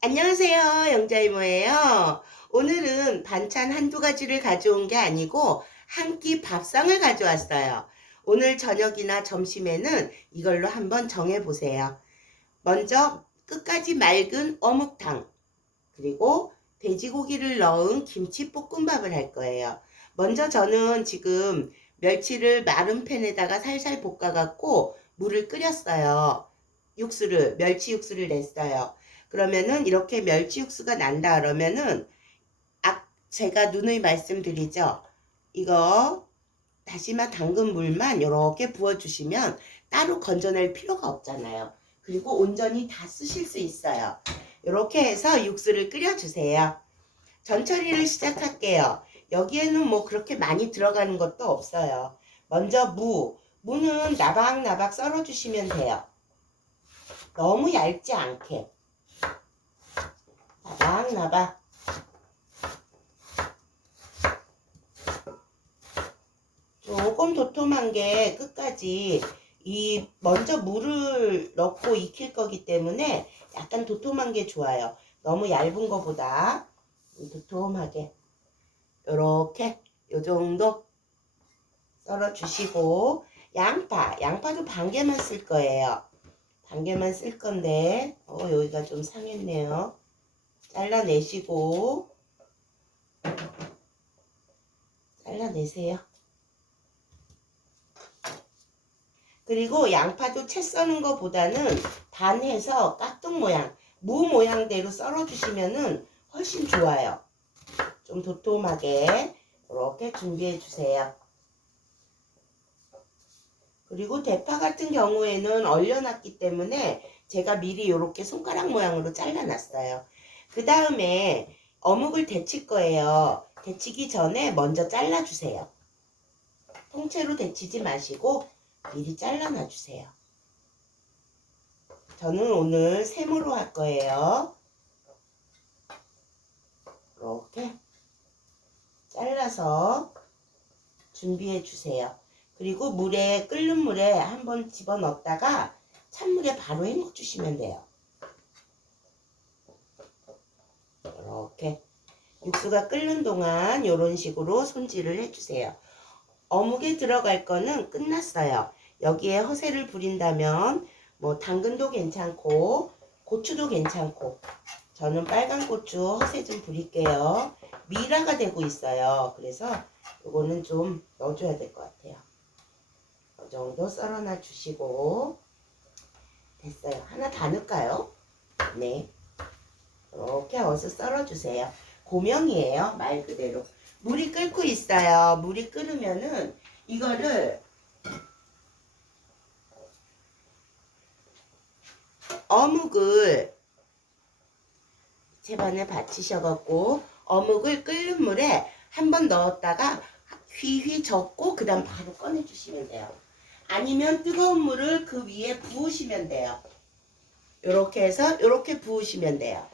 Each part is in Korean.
안녕하세요. 영자이모예요. 오늘은 반찬 한두 가지를 가져온 게 아니고 한 끼 밥상을 가져왔어요. 오늘 저녁이나 점심에는 이걸로 한번 정해보세요. 먼저 끝까지 맑은 어묵탕, 그리고 돼지고기를 넣은 김치볶음밥을 할 거예요. 먼저 저는 지금 멸치를 마른 팬에다가 살살 볶아갖고 물을 끓였어요. 멸치 육수를 냈어요. 그러면은 이렇게 멸치 육수가 난다 그러면은 제가 누누이 말씀드리죠. 이거 다시마 담근 물만 이렇게 부어주시면 따로 건져낼 필요가 없잖아요. 그리고 온전히 다 쓰실 수 있어요. 이렇게 해서 육수를 끓여주세요. 전처리를 시작할게요. 여기에는 뭐 그렇게 많이 들어가는 것도 없어요. 먼저 무는 나박나박 썰어주시면 돼요. 너무 얇지 않게 나박나박. 조금 도톰한 게 끝까지 먼저 물을 넣고 익힐 거기 때문에 약간 도톰한 게 좋아요. 너무 얇은 거보다 도톰하게 이렇게 요 정도 썰어 주시고, 양파도 반 개만 쓸 거예요. 반 개만 쓸 건데 여기가 좀 상했네요. 잘라내시고 잘라내세요. 그리고 양파도 채 써는 것보다는 반해서 깍둑 모양, 무 모양대로 썰어 주시면은 훨씬 좋아요. 좀 도톰하게 이렇게 준비해 주세요. 그리고 대파 같은 경우에는 얼려놨기 때문에 제가 미리 이렇게 손가락 모양으로 잘라놨어요. 그 다음에 어묵을 데칠 거예요. 데치기 전에 먼저 잘라주세요. 통째로 데치지 마시고 미리 잘라놔주세요. 저는 오늘 세모로 할 거예요. 이렇게 잘라서 준비해 주세요. 그리고 끓는 물에 한번 집어넣었다가 찬물에 바로 헹궈 주시면 돼요. 이렇게 육수가 끓는 동안 이런 식으로 손질을 해주세요. 어묵에 들어갈 거는 끝났어요. 여기에 허세를 부린다면 뭐 당근도 괜찮고 고추도 괜찮고, 저는 빨간 고추 허세 좀 부릴게요. 미라가 되고 있어요. 그래서 이거는 좀 넣어줘야 될 것 같아요. 이 정도 썰어놔 주시고. 됐어요. 하나 다 넣을까요? 네. 이렇게 어서 썰어주세요. 고명이에요. 말 그대로. 물이 끓고 있어요. 물이 끓으면은 이거를 어묵을 채반에 받치셔갖고 어묵을 끓는 물에 한번 넣었다가 휘휘 젓고 그 다음 바로 꺼내주시면 돼요. 아니면 뜨거운 물을 그 위에 부으시면 돼요. 이렇게 해서 이렇게 부으시면 돼요.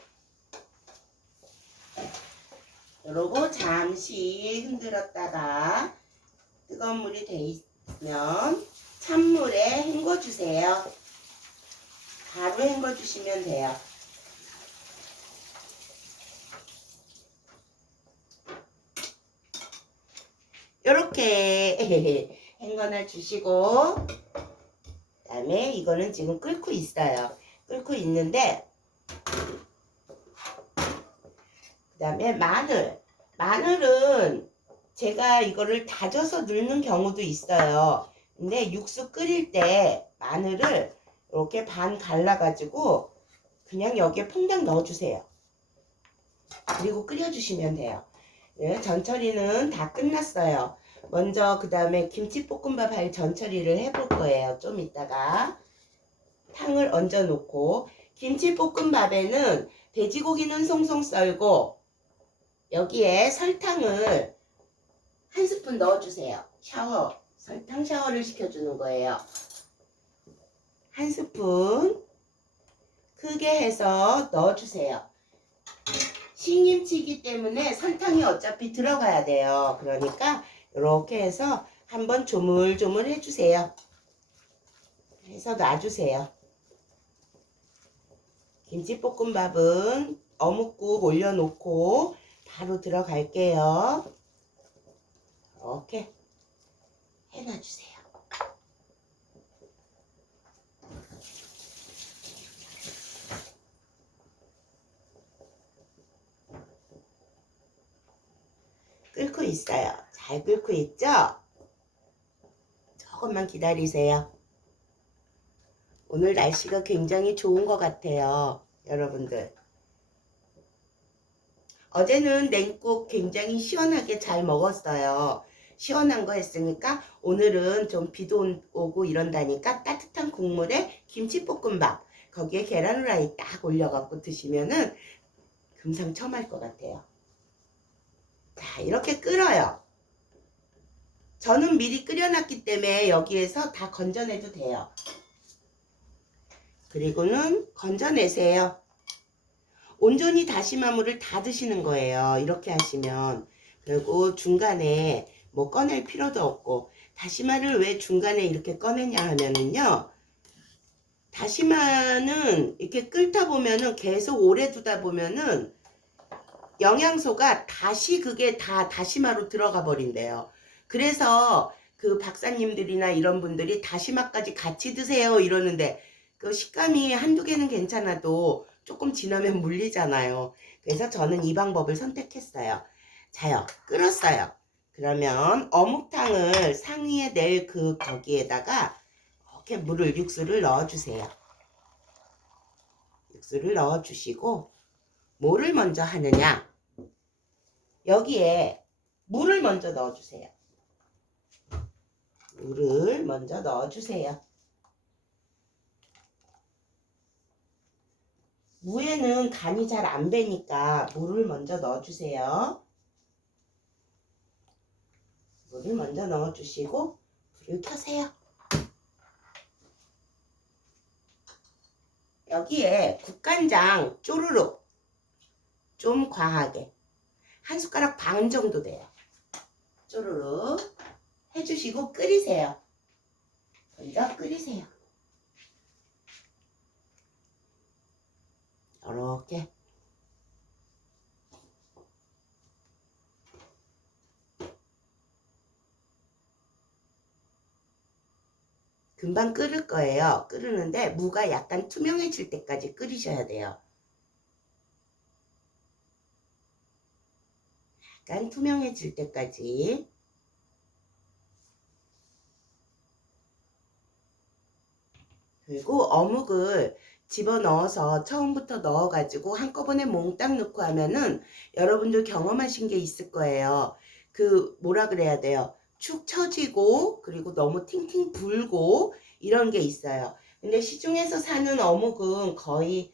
그러고 잠시 흔들었다가 뜨거운 물이 돼 있으면 찬물에 헹궈주세요. 바로 헹궈주시면 돼요. 이렇게 헹궈놔 주시고, 그 다음에 이거는 지금 끓고 있어요. 끓고 있는데, 그 다음에 마늘은 제가 이거를 다져서 넣는 경우도 있어요. 근데 육수 끓일 때 마늘을 이렇게 반 갈라가지고 그냥 여기에 퐁당 넣어주세요. 그리고 끓여주시면 돼요. 네, 전처리는 다 끝났어요. 먼저 그 다음에 김치볶음밥 할 전처리를 해볼 거예요. 좀 이따가 탕을 얹어 놓고, 김치볶음밥에는 돼지고기는 송송 썰고 여기에 설탕을 한 스푼 넣어주세요. 설탕 샤워를 시켜주는 거예요. 한 스푼 크게 해서 넣어주세요. 신김치이기 때문에 설탕이 어차피 들어가야 돼요. 그러니까 이렇게 해서 한번 조물조물 해주세요. 해서 놔주세요. 김치볶음밥은 어묵국 올려놓고 바로 들어갈게요. 이렇게 해놔주세요. 끓고 있어요. 잘 끓고 있죠? 조금만 기다리세요. 오늘 날씨가 굉장히 좋은 것 같아요. 여러분들. 어제는 냉국 굉장히 시원하게 잘 먹었어요. 시원한 거 했으니까 오늘은 좀 비도 오고 이런다니까 따뜻한 국물에 김치볶음밥 거기에 계란 후라이 딱 올려갖고 드시면은 금상첨화일 것 같아요. 자, 이렇게 끓어요. 저는 미리 끓여놨기 때문에 여기에서 다 건져내도 돼요. 그리고는 건져내세요. 온전히 다시마 물을 다 드시는 거예요. 이렇게 하시면. 그리고 중간에 뭐 꺼낼 필요도 없고, 다시마를 왜 중간에 이렇게 꺼내냐 하면은요, 다시마는 이렇게 끓다 보면은 계속 오래 두다 보면은 영양소가 다시 그게 다 다시마로 들어가 버린대요. 그래서 그 박사님들이나 이런 분들이 다시마까지 같이 드세요 이러는데 그 식감이 한두 개는 괜찮아도 조금 지나면 물리잖아요. 그래서 저는 이 방법을 선택했어요. 자요, 끓었어요. 그러면 어묵탕을 상위에 낼 그 거기에다가 이렇게 육수를 넣어주세요. 육수를 넣어주시고 뭐를 먼저 하느냐? 여기에 물을 먼저 넣어주세요. 물을 먼저 넣어주세요. 무에는 간이 잘 안 배니까 물을 먼저 넣어주세요. 물을 먼저 넣어주시고 불을 켜세요. 여기에 국간장 쪼르륵 좀 과하게 한 숟가락 반 정도 돼요. 쪼르륵 해주시고 끓이세요. 먼저 끓이세요. 이렇게 금방 끓을 거예요. 끓으는데 무가 약간 투명해질 때까지 끓이셔야 돼요. 약간 투명해질 때까지. 그리고 어묵을 집어넣어서 처음부터 넣어가지고 한꺼번에 몽땅 넣고 하면은 여러분들 경험하신 게 있을 거예요. 그 뭐라 그래야 돼요. 축 처지고 그리고 너무 팅팅 불고 이런 게 있어요. 근데 시중에서 사는 어묵은 거의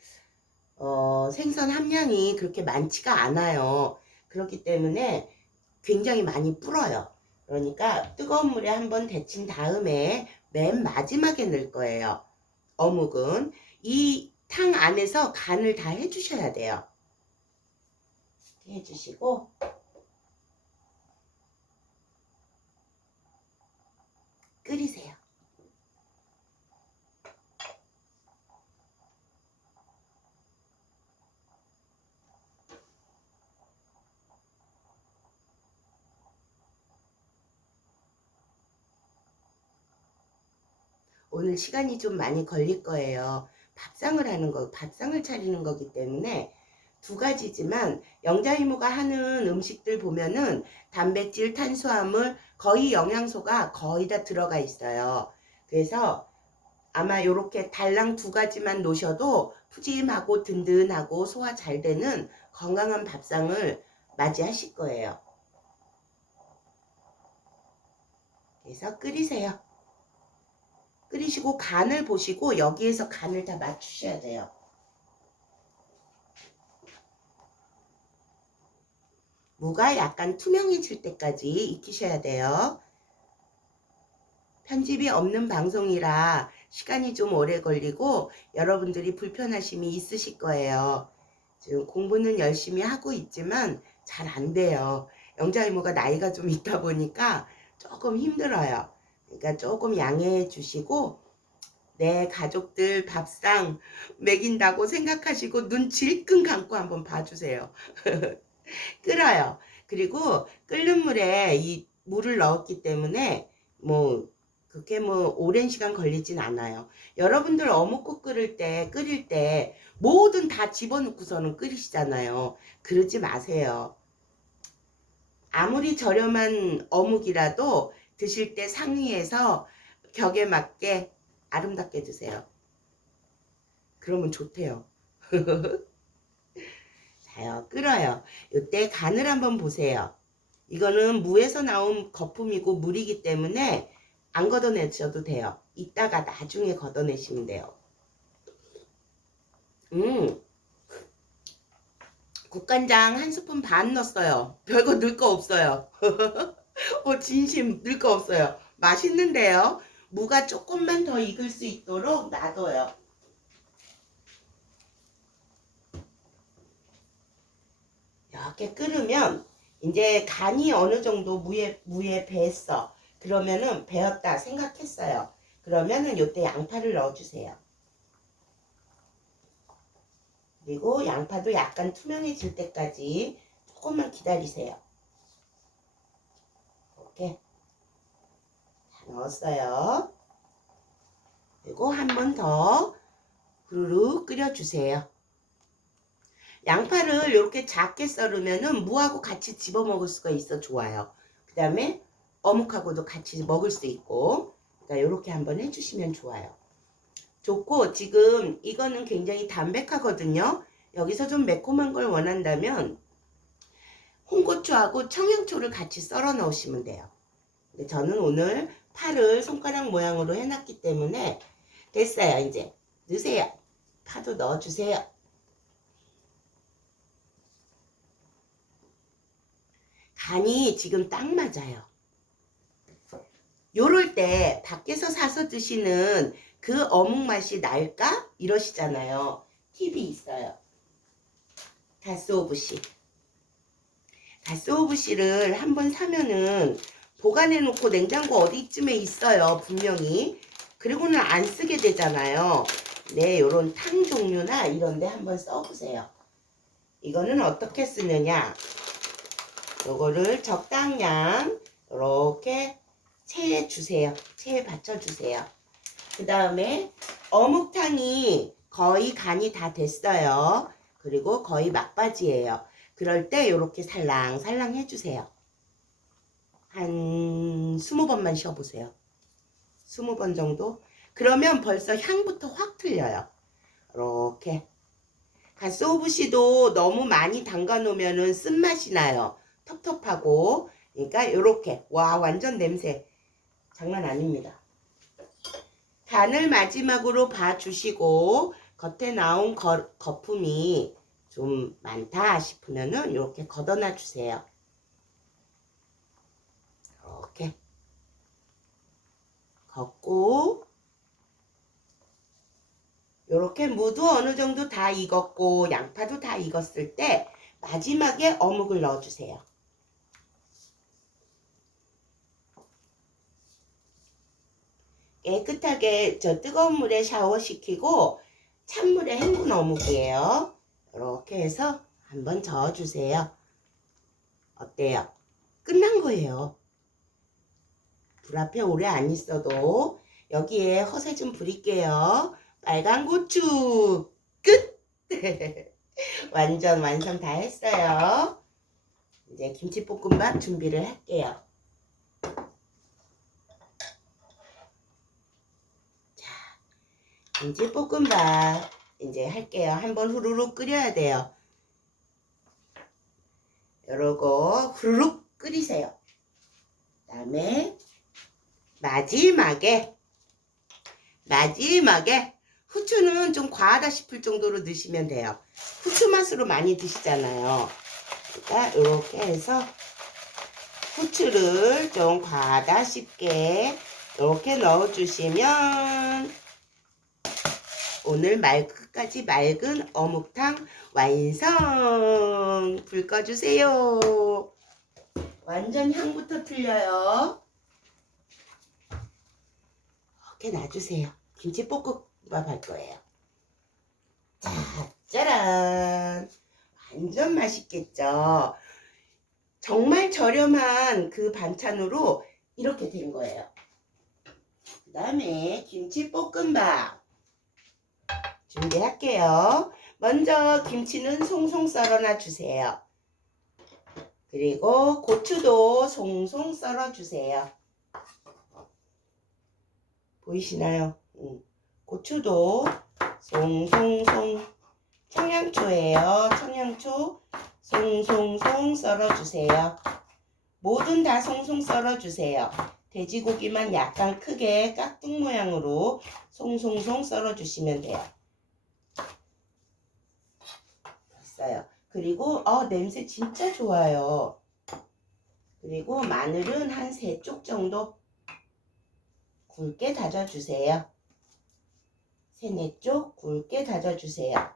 생선 함량이 그렇게 많지가 않아요. 그렇기 때문에 굉장히 많이 불어요. 그러니까 뜨거운 물에 한번 데친 다음에 맨 마지막에 넣을 거예요. 어묵은 이 탕 안에서 간을 다 해주셔야 돼요. 이렇게 해주시고 끓이세요. 오늘 시간이 좀 많이 걸릴 거예요. 밥상을 차리는 거기 때문에 두 가지지만 영자 이모가 하는 음식들 보면은 단백질, 탄수화물, 거의 영양소가 거의 다 들어가 있어요. 그래서 아마 이렇게 달랑 두 가지만 놓으셔도 푸짐하고 든든하고 소화 잘 되는 건강한 밥상을 맞이하실 거예요. 그래서 끓이세요. 끓이시고 간을 보시고 여기에서 간을 다 맞추셔야 돼요. 무가 약간 투명해질 때까지 익히셔야 돼요. 편집이 없는 방송이라 시간이 좀 오래 걸리고 여러분들이 불편하심이 있으실 거예요. 지금 공부는 열심히 하고 있지만 잘 안 돼요. 영자 이모가 나이가 좀 있다 보니까 조금 힘들어요. 그러니까 조금 양해해 주시고 내 가족들 밥상 먹인다고 생각하시고 눈 질끈 감고 한번 봐주세요. 끓어요. 그리고 끓는 물에 이 물을 넣었기 때문에 뭐 그렇게 뭐 오랜 시간 걸리진 않아요. 여러분들 어묵국 끓일 때 뭐든 다 집어넣고서는 끓이시잖아요. 그러지 마세요. 아무리 저렴한 어묵이라도 드실 때 상위에서 격에 맞게 아름답게 드세요. 그러면 좋대요. 자요, 끓어요. 이때 간을 한번 보세요. 이거는 무에서 나온 거품이고 물이기 때문에 안 걷어내셔도 돼요. 이따가 나중에 걷어내시면 돼요. 국간장 1스푼 반 넣었어요. 별거 넣을 거 없어요. 진심 넣을 거 없어요. 맛있는데요. 무가 조금만 더 익을 수 있도록 놔둬요. 이렇게 끓으면 이제 간이 어느 정도 무에 배었어. 그러면은 배었다 생각했어요. 그러면은 요때 양파를 넣어주세요. 그리고 양파도 약간 투명해질 때까지 조금만 기다리세요. 이렇게 다 넣었어요. 그리고 한 번 더 후루룩 끓여주세요. 양파를 이렇게 작게 썰으면은 무하고 같이 집어 먹을 수가 있어 좋아요. 그 다음에 어묵하고도 같이 먹을 수 있고, 그러니까 이렇게 한번 해주시면 좋아요. 좋고 지금 이거는 굉장히 담백하거든요. 여기서 좀 매콤한 걸 원한다면 홍고추하고 청양초를 같이 썰어 넣으시면 돼요. 근데 저는 오늘 파를 손가락 모양으로 해놨기 때문에 됐어요. 이제 넣으세요. 파도 넣어주세요. 간이 지금 딱 맞아요. 요럴 때 밖에서 사서 드시는 그 어묵 맛이 날까? 이러시잖아요. 팁이 있어요. 가스오브시. 가스오브시를 한번 사면은 보관해 놓고 냉장고 어디쯤에 있어요. 분명히. 그리고는 안 쓰게 되잖아요. 네, 요런 탕 종류나 이런데 한번 써보세요. 이거는 어떻게 쓰느냐? 요거를 적당량 이렇게 체에 주세요. 체에 받쳐주세요. 그 다음에 어묵탕이 거의 간이 다 됐어요. 그리고 거의 막바지예요. 그럴 때 이렇게 살랑살랑 해주세요. 한 20번만 쉬어보세요. 20번 정도? 그러면 벌써 향부터 확 틀려요. 이렇게. 가스오브시도 너무 많이 담가 놓으면 쓴맛이 나요. 텁텁하고. 그러니까 이렇게. 와, 완전 냄새. 장난 아닙니다. 간을 마지막으로 봐주시고 겉에 나온 거품이 좀 많다 싶으면은 이렇게 걷어놔 주세요. 이렇게 걷고 이렇게 무도 어느 정도 다 익었고 양파도 다 익었을 때 마지막에 어묵을 넣어주세요. 깨끗하게 저 뜨거운 물에 샤워시키고 찬물에 헹군 어묵이에요. 이렇게 해서 한번 저어주세요. 어때요? 끝난 거예요. 불 앞에 오래 안 있어도 여기에 허세 좀 부릴게요. 빨간 고추 끝! 완전 완성 다 했어요. 이제 김치볶음밥 준비를 할게요. 자, 김치볶음밥 이제 할게요. 한번 후루룩 끓여야 돼요. 요러고 후루룩 끓이세요. 그 다음에 마지막에 후추는 좀 과하다 싶을 정도로 넣으시면 돼요. 후추 맛으로 많이 드시잖아요. 그러니까 이렇게 해서 후추를 좀 과하다 싶게 이렇게 넣어주시면 오늘 끝까지 맑은 어묵탕 완성. 불 꺼주세요. 완전 향부터 틀려요. 이렇게 놔주세요. 김치볶음밥 할 거예요. 자, 짜란! 완전 맛있겠죠? 정말 저렴한 그 반찬으로 이렇게 된 거예요. 그 다음에 김치볶음밥 준비할게요. 먼저 김치는 송송 썰어놔 주세요. 그리고 고추도 송송 썰어 주세요. 보이시나요? 고추도 송송송. 청양초예요. 청양초 송송송 썰어 주세요. 뭐든 다 송송 썰어 주세요. 돼지고기만 약간 크게 깍둑 모양으로 송송송 썰어 주시면 돼요. 됐어요. 그리고 냄새 진짜 좋아요. 그리고 마늘은 한 3쪽 정도 굵게 다져주세요. 3, 4쪽 굵게 다져주세요.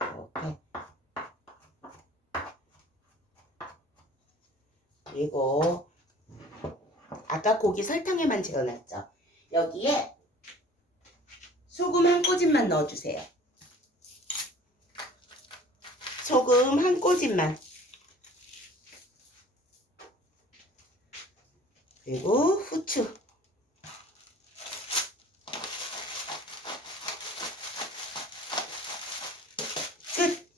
이렇게. 그리고 아까 고기 설탕에만 재워놨죠. 여기에 소금 한 꼬집만 넣어주세요. 소금 한 꼬집만. 그리고 후추. 끝.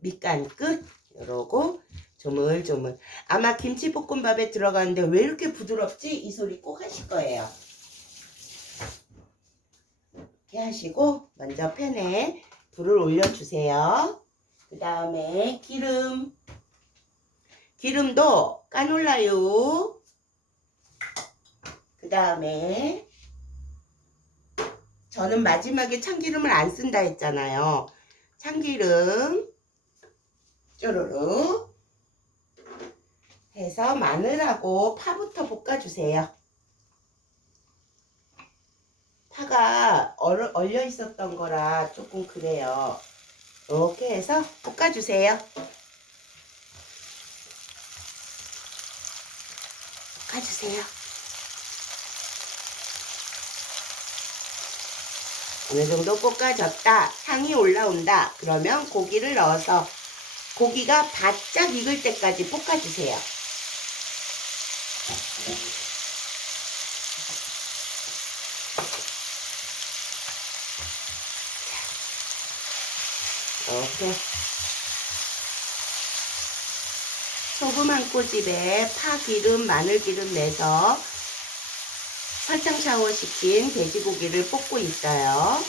밑간 끝. 이러고 조물조물. 아마 김치볶음밥에 들어가는데 왜 이렇게 부드럽지? 이 소리 꼭 하실 거예요. 이렇게 하시고 먼저 팬에 불을 올려주세요. 그 다음에 기름도 까놀라유. 그 다음에 저는 마지막에 참기름을 안 쓴다 했잖아요. 참기름 쪼르르 해서 마늘하고 파부터 볶아주세요. 파가 얼려 있었던 거라 조금 그래요. 이렇게 해서 볶아주세요. 볶아주세요. 어느 정도 볶아졌다. 향이 올라온다. 그러면 고기를 넣어서 고기가 바짝 익을 때까지 볶아주세요. 이렇게 소금 한 꼬집에 파기름, 마늘기름 내서 설탕 샤워시킨 돼지고기를 볶고 있어요.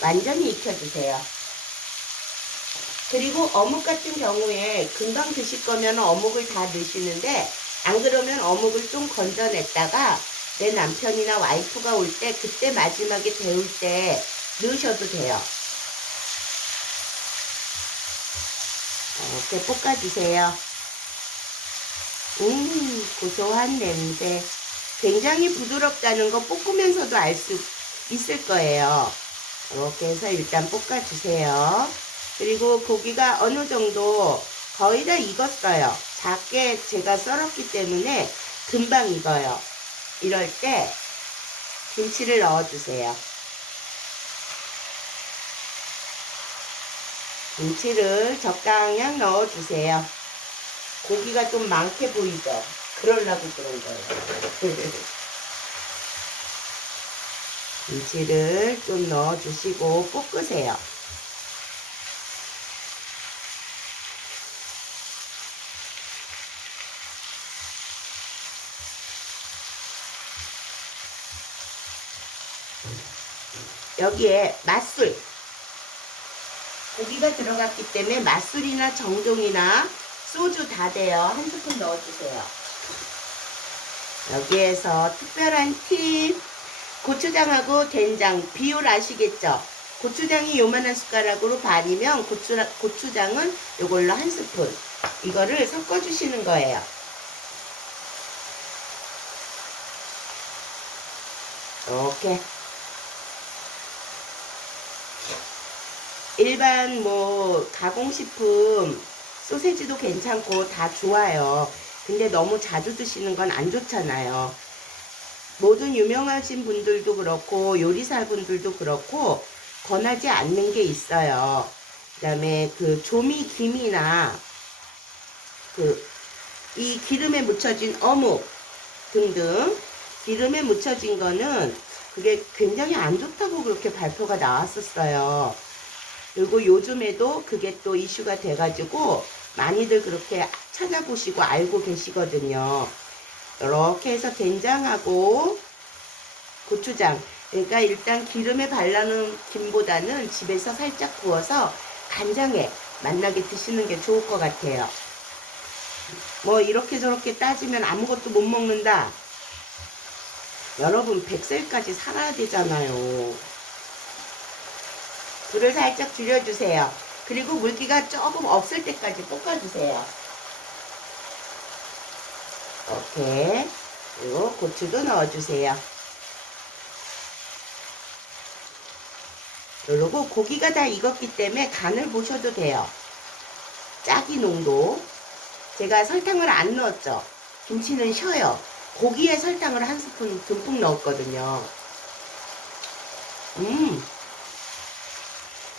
완전히 익혀주세요. 그리고 어묵 같은 경우에 금방 드실 거면 어묵을 다 넣으시는데 안 그러면 어묵을 좀 건져냈다가 내 남편이나 와이프가 올 때 그때 마지막에 데울 때 넣으셔도 돼요. 이렇게 볶아주세요. 고소한 냄새. 굉장히 부드럽다는 거 볶으면서도 알 수 있을 거예요. 이렇게 해서 일단 볶아주세요. 그리고 고기가 어느 정도 거의 다 익었어요. 작게 제가 썰었기 때문에 금방 익어요. 이럴 때 김치를 넣어주세요. 김치를 적당량 넣어주세요. 고기가 좀 많게 보이죠? 그러려고 그런 거예요. 김치를 좀 넣어주시고 볶으세요. 여기에 맛술. 고기가 들어갔기 때문에 맛술이나 정종이나 소주 다 돼요. 한 스푼 넣어주세요. 여기에서 특별한 팁. 고추장하고 된장 비율 아시겠죠? 고추장이 요만한 숟가락으로 반이면 고추장은 요걸로 한 스푼. 이거를 섞어주시는 거예요. 이렇게 일반 뭐 가공식품 소세지도 괜찮고 다 좋아요. 근데 너무 자주 드시는 건 안 좋잖아요. 모든 유명하신 분들도 그렇고 요리사 분들도 그렇고 권하지 않는 게 있어요. 그 다음에 그 조미 김이나 그 이 기름에 묻혀진 어묵 등등 기름에 묻혀진 거는 그게 굉장히 안 좋다고 그렇게 발표가 나왔었어요. 그리고 요즘에도 그게 또 이슈가 돼가지고 많이들 그렇게 찾아보시고 알고 계시거든요. 이렇게 해서 된장하고 고추장, 그러니까 일단 기름에 발라놓은 김보다는 집에서 살짝 구워서 간장에 맛나게 드시는 게 좋을 것 같아요. 뭐 이렇게 저렇게 따지면 아무것도 못 먹는다. 여러분 100살까지 살아야 되잖아요. 불을 살짝 줄여주세요. 그리고 물기가 조금 없을 때까지 볶아주세요. 이렇게. 그리고 고추도 넣어주세요. 그리고 고기가 다 익었기 때문에 간을 보셔도 돼요. 짜기 농도. 제가 설탕을 안 넣었죠. 김치는 쉬어요. 고기에 설탕을 한 스푼 듬뿍 넣었거든요.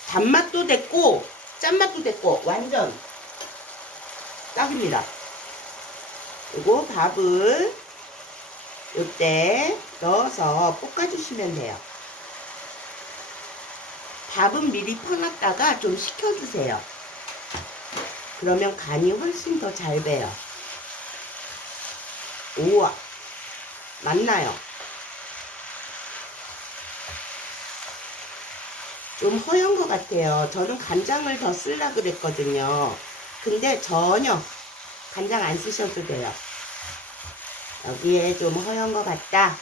단맛도 됐고 짠맛도 됐고 완전 딱입니다. 그리고 밥을 이때 넣어서 볶아주시면 돼요. 밥은 미리 퍼놨다가 좀 식혀주세요. 그러면 간이 훨씬 더 잘 배요. 우와, 맞나요? 좀 허연 것 같아요. 저는 간장을 더 쓰려고 그랬거든요. 근데 전혀 간장 안 쓰셔도 돼요. 여기에 좀 허연 것 같다.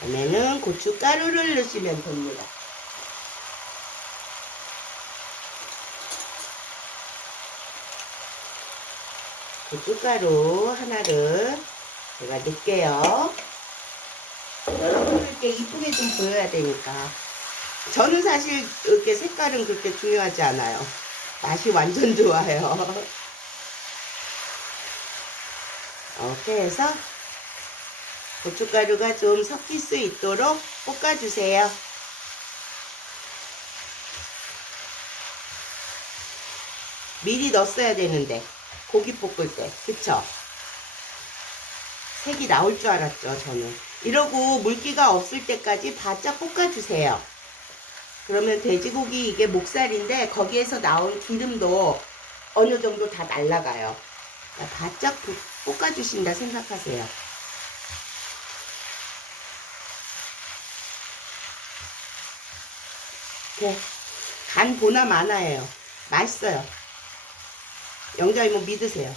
그러면은 고춧가루를 넣으시면 됩니다. 고춧가루 하나를 제가 넣을게요. 여러분들께 이쁘게 좀 보여야 되니까. 저는 사실 이렇게 색깔은 그렇게 중요하지 않아요. 맛이 완전 좋아요. 이렇게 해서 고춧가루가 좀 섞일 수 있도록 볶아주세요. 미리 넣었어야 되는데 고기 볶을 때, 그쵸? 색이 나올 줄 알았죠, 저는. 이러고 물기가 없을 때까지 바짝 볶아주세요. 그러면 돼지고기 이게 목살인데 거기에서 나온 기름도 어느 정도 다 날아가요. 바짝 볶아주신다 생각하세요. 이렇게 간 보나 마나예요. 맛있어요. 영자 이모 믿으세요.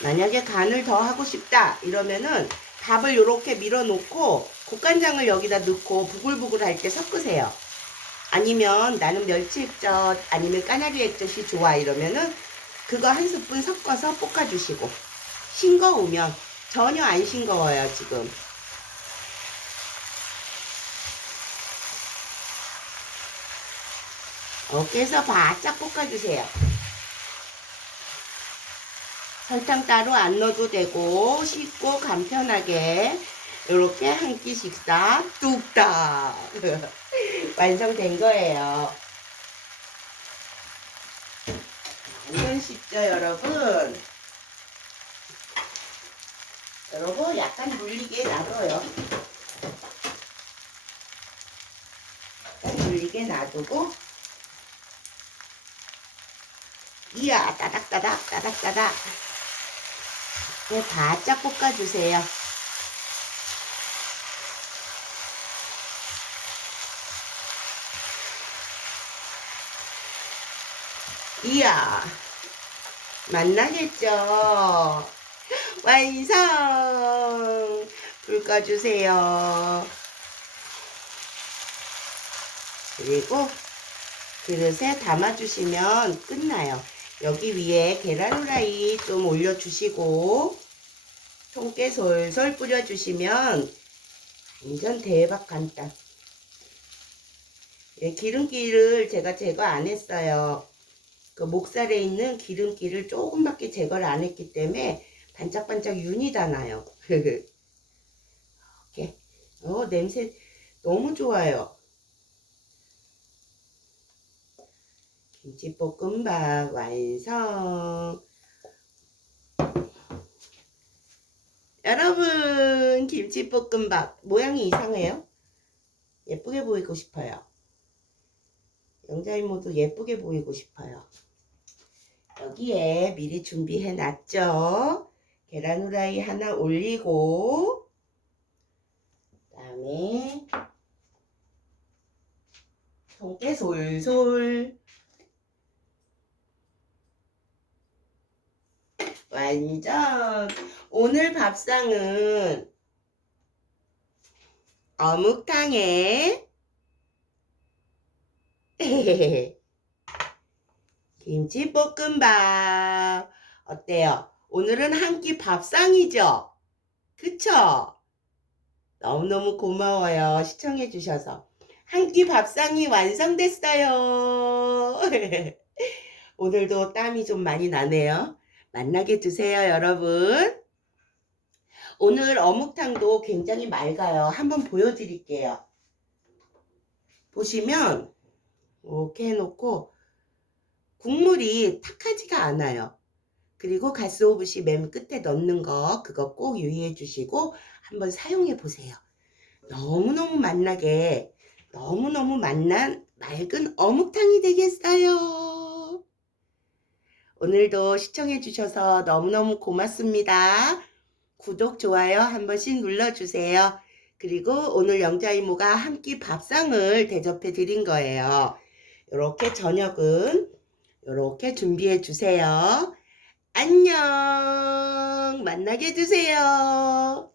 만약에 간을 더 하고 싶다 이러면은 밥을 이렇게 밀어 놓고 국간장을 여기다 넣고 부글부글 할 때 섞으세요. 아니면 나는 멸치 액젓 아니면 까나리 액젓이 좋아 이러면은 그거 한 스푼 섞어서 볶아주시고. 싱거우면 전혀 안 싱거워요 지금. 이렇게 해서 바짝 볶아주세요. 설탕 따로 안 넣어도 되고 쉽고 간편하게 이렇게 한 끼 식사 뚝딱 완성된 거예요. 완전 쉽죠 여러분? 여러분 약간 물리게 놔둬요. 약간 물리게 놔두고 이야 따닥따닥 따닥따닥 네, 바짝 볶아주세요. 이야 맛나겠죠? 완성! 불 꺼주세요. 그리고 그릇에 담아주시면 끝나요. 여기 위에 계란 후라이 좀 올려주시고 통깨 솔솔 뿌려주시면 완전 대박 간단. 예, 기름기를 제가 제거 안 했어요. 그 목살에 있는 기름기를 조금밖에 제거를 안 했기 때문에 반짝반짝 윤이 다 나요. 이렇게. 냄새 너무 좋아요. 김치볶음밥 완성. 여러분, 김치볶음밥 모양이 이상해요? 예쁘게 보이고 싶어요. 영자 이모도 예쁘게 보이고 싶어요. 여기에 미리 준비해 놨죠. 계란 후라이 하나 올리고, 그다음에 통깨 솔솔. 완전. 오늘 밥상은 어묵탕에 김치볶음밥. 어때요? 오늘은 한 끼 밥상이죠? 그쵸? 너무너무 고마워요. 시청해주셔서. 한 끼 밥상이 완성됐어요. 오늘도 땀이 좀 많이 나네요. 만나게 드세요, 여러분. 오늘 어묵탕도 굉장히 맑아요. 한번 보여드릴게요. 보시면 이렇게 해놓고 국물이 탁하지가 않아요. 그리고 가스오브시 맨 끝에 넣는 거 그거 꼭 유의해 주시고 한번 사용해 보세요. 너무너무 맛나게 너무너무 맛난 맑은 어묵탕이 되겠어요. 오늘도 시청해 주셔서 너무너무 고맙습니다. 구독, 좋아요 한 번씩 눌러주세요. 그리고 오늘 영자 이모가 한 끼 밥상을 대접해 드린 거예요. 이렇게 저녁은 이렇게 준비해 주세요. 안녕. 만나게 해주세요.